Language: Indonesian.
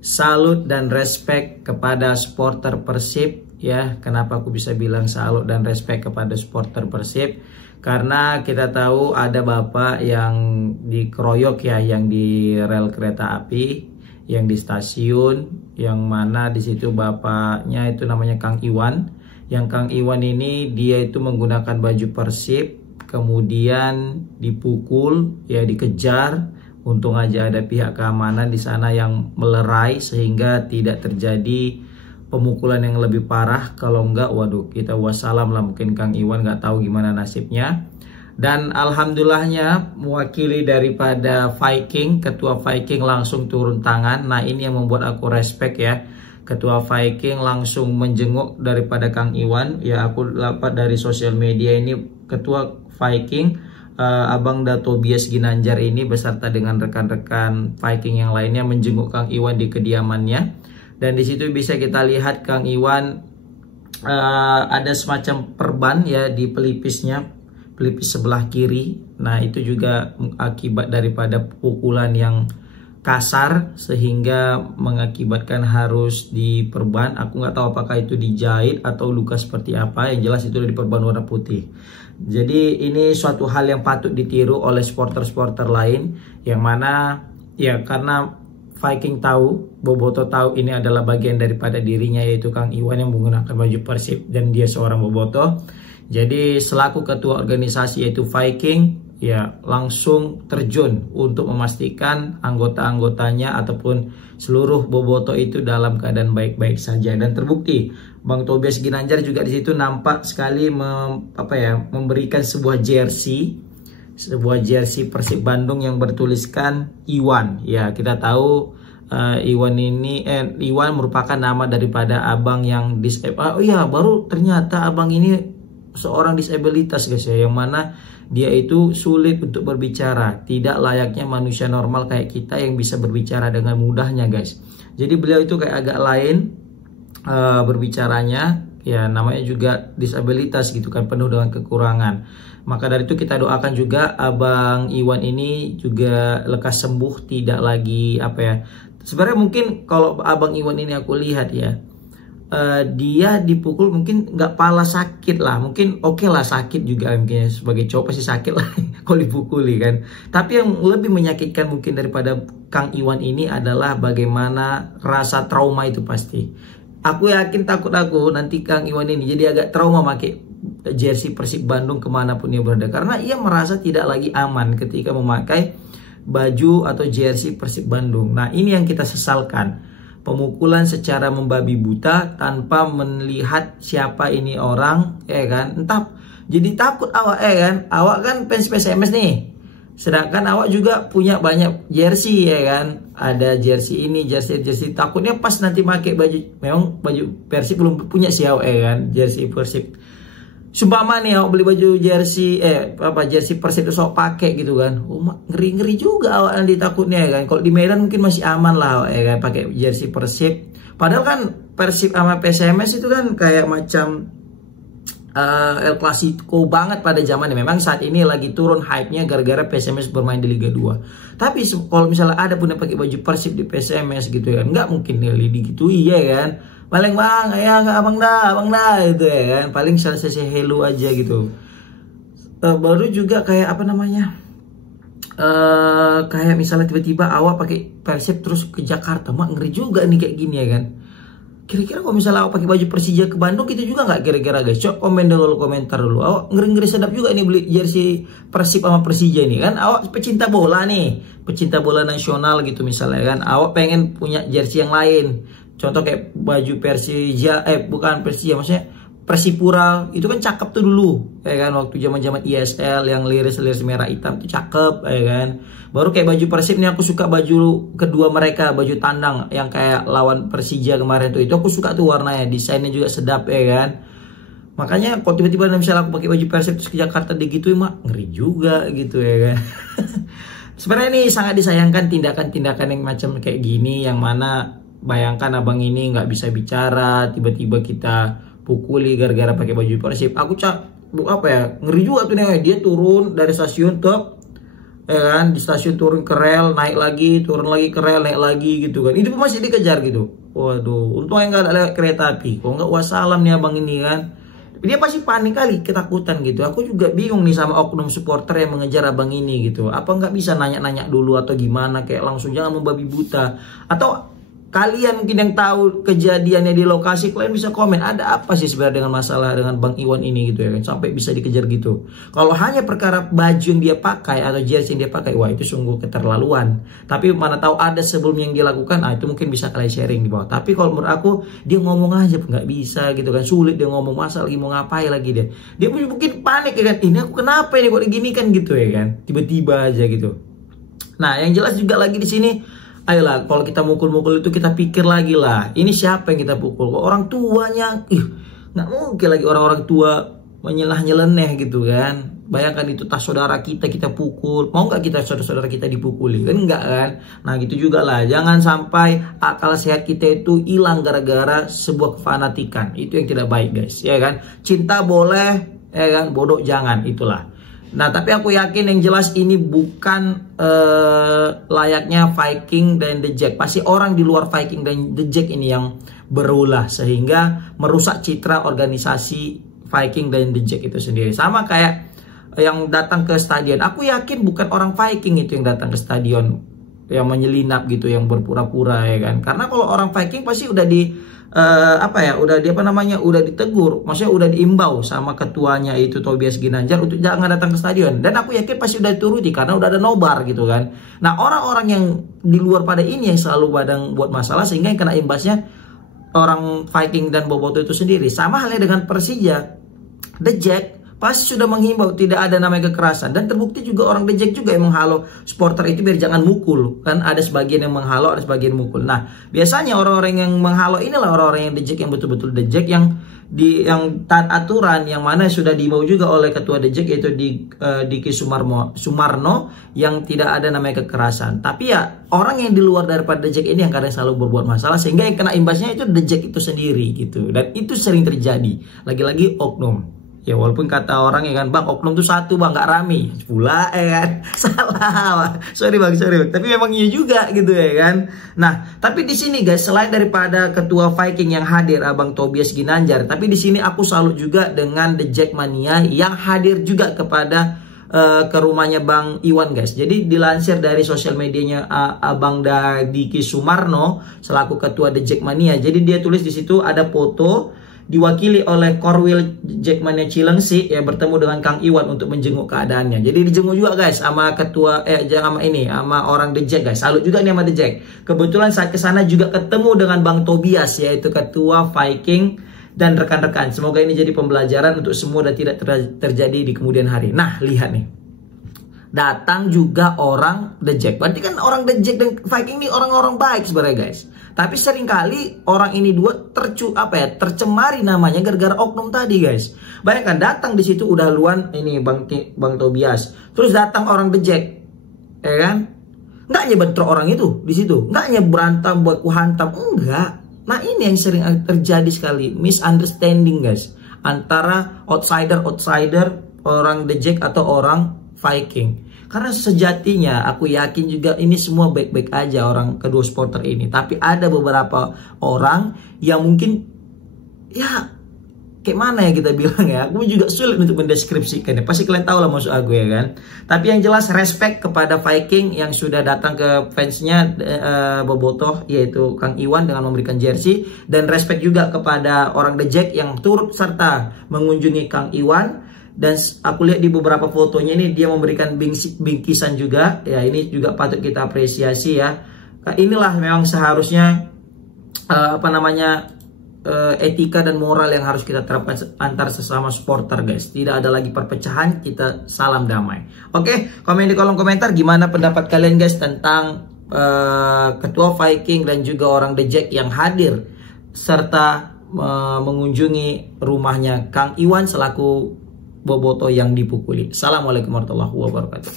salut dan respect kepada supporter Persib ya. Kenapa aku bisa bilang salut dan respect kepada supporter Persib? Karena kita tahu ada bapak yang dikeroyok ya, yang di rel kereta api, yang di stasiun, yang mana di situ bapaknya itu namanya Kang Iwan. Yang Kang Iwan ini dia itu menggunakan baju Persib, kemudian dipukul ya, dikejar. Untung aja ada pihak keamanan di sana yang melerai sehingga tidak terjadi pemukulan yang lebih parah. Kalau enggak, waduh, kita wassalam lah, mungkin Kang Iwan nggak tahu gimana nasibnya. Dan alhamdulillahnya mewakili daripada Viking, ketua Viking langsung turun tangan. Nah ini yang membuat aku respect ya. Ketua Viking langsung menjenguk daripada Kang Iwan. Ya aku dapat dari sosial media ini, ketua Viking Abang Tobias Ginanjar ini beserta dengan rekan-rekan Viking yang lainnya menjenguk Kang Iwan di kediamannya. Dan di situ bisa kita lihat Kang Iwan ada semacam perban ya di pelipisnya, pelipis sebelah kiri. Nah itu juga akibat daripada pukulan yang kasar sehingga mengakibatkan harus diperban. Aku nggak tahu apakah itu dijahit atau luka seperti apa. Yang jelas itu diperban warna putih. Jadi ini suatu hal yang patut ditiru oleh supporter-supporter lain, yang mana ya karena Viking tahu, Boboto tahu ini adalah bagian daripada dirinya, yaitu Kang Iwan yang menggunakan baju Persib dan dia seorang Boboto. Jadi selaku ketua organisasi yaitu Viking ya langsung terjun untuk memastikan anggota-anggotanya ataupun seluruh Boboto itu dalam keadaan baik-baik saja. Dan terbukti Bang Tobias Ginanjar juga di situ nampak sekali memberikan sebuah jersey Persib Bandung yang bertuliskan Iwan. Ya kita tahu Iwan merupakan nama daripada abang yang disable. Oh iya, baru ternyata abang ini seorang disabilitas guys ya, yang mana dia itu sulit untuk berbicara, tidak layaknya manusia normal kayak kita yang bisa berbicara dengan mudahnya guys. Jadi beliau itu kayak agak lain berbicaranya ya, namanya juga disabilitas gitu kan, penuh dengan kekurangan. Maka dari itu kita doakan juga abang Iwan ini juga lekas sembuh, tidak lagi sebenarnya mungkin kalau abang Iwan ini aku lihat ya, dia dipukul mungkin nggak pala sakit lah, mungkin oke lah sakit juga, mungkin sebagai cowok pasti sakit lah kalau dipukuli kan. Tapi yang lebih menyakitkan mungkin daripada Kang Iwan ini adalah bagaimana rasa trauma itu pasti. Aku yakin takut aku nanti Kang Iwan ini jadi agak trauma pakai jersey Persib Bandung kemanapun dia berada, karena ia merasa tidak lagi aman ketika memakai baju atau jersey Persib Bandung. Nah ini yang kita sesalkan, pemukulan secara membabi buta tanpa melihat siapa ini orang ya kan. Entah jadi takut awak ya kan, awak kan fans PSMS nih, sedangkan awak juga punya banyak jersey ya kan, ada jersey ini, jersey takutnya pas nanti pakai baju, memang baju Persib belum punya sih awak ya kan, jersey Persib. Sumpama nih awak beli baju jersey jersey Persib itu sok pakai gitu kan, ngeri juga awak nanti takutnya ya kan. Kalau di Medan mungkin masih aman lah awak ya kan pakai jersey Persib. Padahal kan Persib sama PSMS itu kan kayak macam El Clasico banget pada zamannya. Memang saat ini lagi turun hype-nya gara-gara PSMS bermain di Liga 2. Tapi kalau misalnya ada pun yang pakai baju Persib di PSMS gitu ya, nggak mungkin gitu iya kan. Paling bang, ya abang dah gitu ya kan. Paling selesai hello aja gitu. Baru juga kayak kayak misalnya tiba-tiba awak pakai Persib terus ke Jakarta, ngeri juga nih kayak gini ya kan. Kira-kira kalau misalnya awak pakai baju Persija ke Bandung gitu juga nggak kira-kira guys? Coba komentar dulu. Awak ngeri-ngeri sedap juga nih beli jersey Persib sama Persija nih kan. Awak pecinta bola nih, pecinta bola nasional gitu misalnya kan. Awak pengen punya jersey yang lain. Contoh kayak baju Persija, bukan Persija, maksudnya Persipura itu kan cakep tuh dulu, ya kan, waktu zaman-zaman ISL yang liris merah hitam tuh cakep, ya kan. Baru kayak baju Persib nih, aku suka baju kedua mereka, baju tandang yang kayak lawan Persija kemarin tuh, itu aku suka tuh warnanya, desainnya juga sedap, ya kan. Makanya kok tiba-tiba misalnya aku pakai baju Persib terus ke Jakarta digituin ngeri juga gitu ya kan. Sebenarnya ini sangat disayangkan tindakan-tindakan yang macam kayak gini, yang mana bayangkan abang ini nggak bisa bicara, tiba-tiba kita pukuli gara-gara pakai baju Persib. Aku ngeri juga tuh nih, dia turun dari stasiun ya kan, di stasiun turun ke rel, naik lagi, turun lagi ke rel, naik lagi gitu kan. Itu pun masih dikejar gitu. Waduh, untung nggak ada kereta api. Kok nggak wassalam nih abang ini kan. Dia pasti panik kali, ketakutan gitu. Aku juga bingung nih sama oknum supporter yang mengejar abang ini gitu. Apa nggak bisa nanya-nanya dulu atau gimana, kayak langsung jangan membabi buta. Atau kalian mungkin yang tahu kejadiannya di lokasi, kalian bisa komen ada apa sih sebenarnya dengan masalah dengan Bang Iwan ini gitu ya kan, sampai bisa dikejar gitu. Kalau hanya perkara baju yang dia pakai atau jersey yang dia pakai, wah itu sungguh keterlaluan. Tapi mana tahu ada sebelumnya yang dia lakukan, itu mungkin bisa kalian sharing di bawah. Tapi kalau menurut aku, dia ngomong aja nggak bisa gitu kan, sulit dia ngomong, masa lagi mau ngapain lagi dia mungkin panik ya kan, ini aku kenapa ini kok digini kan gitu ya kan, tiba-tiba aja gitu. Nah yang jelas juga lagi di sini, ayolah, kalau kita mukul-mukul itu kita pikir lagi lah, ini siapa yang kita pukul? Orang tuanya, nggak mungkin lagi orang-orang tua menyelah-nyeleneh gitu kan. Bayangkan itu tas saudara kita pukul, mau nggak kita saudara-saudara kita dipukuli? Kan enggak kan? Nah gitu juga lah, jangan sampai akal sehat kita itu hilang gara-gara sebuah kefanatikan. Itu yang tidak baik guys, ya kan? Cinta boleh, ya kan? Bodoh jangan, itulah. Nah tapi aku yakin yang jelas ini bukan layaknya Viking dan The Jack. Pasti orang di luar Viking dan The Jack ini yang berulah sehingga merusak citra organisasi Viking dan The Jack itu sendiri. Sama kayak yang datang ke stadion. Aku yakin bukan orang Viking itu yang datang ke stadion, yang menyelinap gitu, yang berpura-pura ya kan. Karena kalau orang Viking pasti udah udah ditegur, maksudnya udah diimbau sama ketuanya itu Tobias Ginanjar untuk jangan datang ke stadion. Dan aku yakin pasti udah dituruti karena udah ada nobar gitu kan. Nah orang-orang yang di luar pada ini yang selalu badang buat masalah, sehingga yang kena imbasnya orang Viking dan Boboto itu sendiri. Sama halnya dengan Persija, The Jack pasti sudah menghimbau tidak ada namanya kekerasan, dan terbukti juga orang The Jack juga yang menghalau supporter itu biar jangan mukul kan. Ada sebagian yang menghalau, ada sebagian mukul. Nah biasanya orang-orang yang menghalau inilah orang-orang yang The Jack, yang betul-betul The Jack, yang taat aturan, yang mana sudah diimbau juga oleh ketua The Jack, yaitu Diki Sumarno, yang tidak ada namanya kekerasan. Tapi ya orang yang di luar daripada The Jack ini yang kadang selalu berbuat masalah, sehingga yang kena imbasnya itu The Jack itu sendiri gitu. Dan itu sering terjadi, lagi-lagi oknum. Ya walaupun kata orang ya kan, bang oknum tuh satu bang, gak rame pula ya kan. Salah, sorry bang, tapi memang iya juga gitu ya kan. Nah tapi di sini guys, selain daripada ketua Viking yang hadir abang Tobias Ginanjar, tapi di sini aku salut juga dengan The Jackmania yang hadir juga kepada ke rumahnya Bang Iwan guys. Jadi dilansir dari sosial medianya abang Diki Sumarno selaku ketua The Jackmania. Jadi dia tulis di situ ada foto diwakili oleh Korwil Jackmania Cilengsi ya, bertemu dengan Kang Iwan untuk menjenguk keadaannya. Jadi dijenguk juga guys sama ketua sama orang The Jack guys. Salut juga nih sama The Jack. Kebetulan saat kesana juga ketemu dengan Bang Tobias, yaitu ketua Viking dan rekan-rekan. Semoga ini jadi pembelajaran untuk semua dan tidak terjadi di kemudian hari. Nah lihat nih, datang juga orang The Jack. Berarti kan orang The Jack dan Viking ini orang-orang baik sebenarnya guys. Tapi seringkali orang ini dua tercemari namanya gara-gara oknum tadi guys. Bayangkan datang di situ udah luan ini Bang Tobias. Terus datang orang The Jack, ya kan? Nggak hanya bentrok orang itu di situ, nggak hanya berantem buat kuhantam, enggak. Nah ini yang sering terjadi sekali, misunderstanding guys, antara outsider orang The Jack atau orang Viking. Karena sejatinya aku yakin juga ini semua baik-baik aja orang kedua supporter ini. Tapi ada beberapa orang yang mungkin ya kayak mana ya kita bilang ya, aku juga sulit untuk mendeskripsikan ya. Pasti kalian tahu lah maksud aku ya kan. Tapi yang jelas respect kepada Viking yang sudah datang ke fansnya Bobotoh, yaitu Kang Iwan dengan memberikan jersey. Dan respect juga kepada orang The Jack yang turut serta mengunjungi Kang Iwan. Dan aku lihat di beberapa fotonya ini dia memberikan bingkisan juga ya, ini juga patut kita apresiasi ya. Inilah memang seharusnya etika dan moral yang harus kita terapkan antar sesama supporter guys. Tidak ada lagi perpecahan, kita salam damai. Oke, komen di kolom komentar gimana pendapat kalian guys tentang ketua Viking dan juga orang The Jack yang hadir serta mengunjungi rumahnya Kang Iwan selaku Boboto yang dipukuli. Assalamualaikum warahmatullahi wabarakatuh.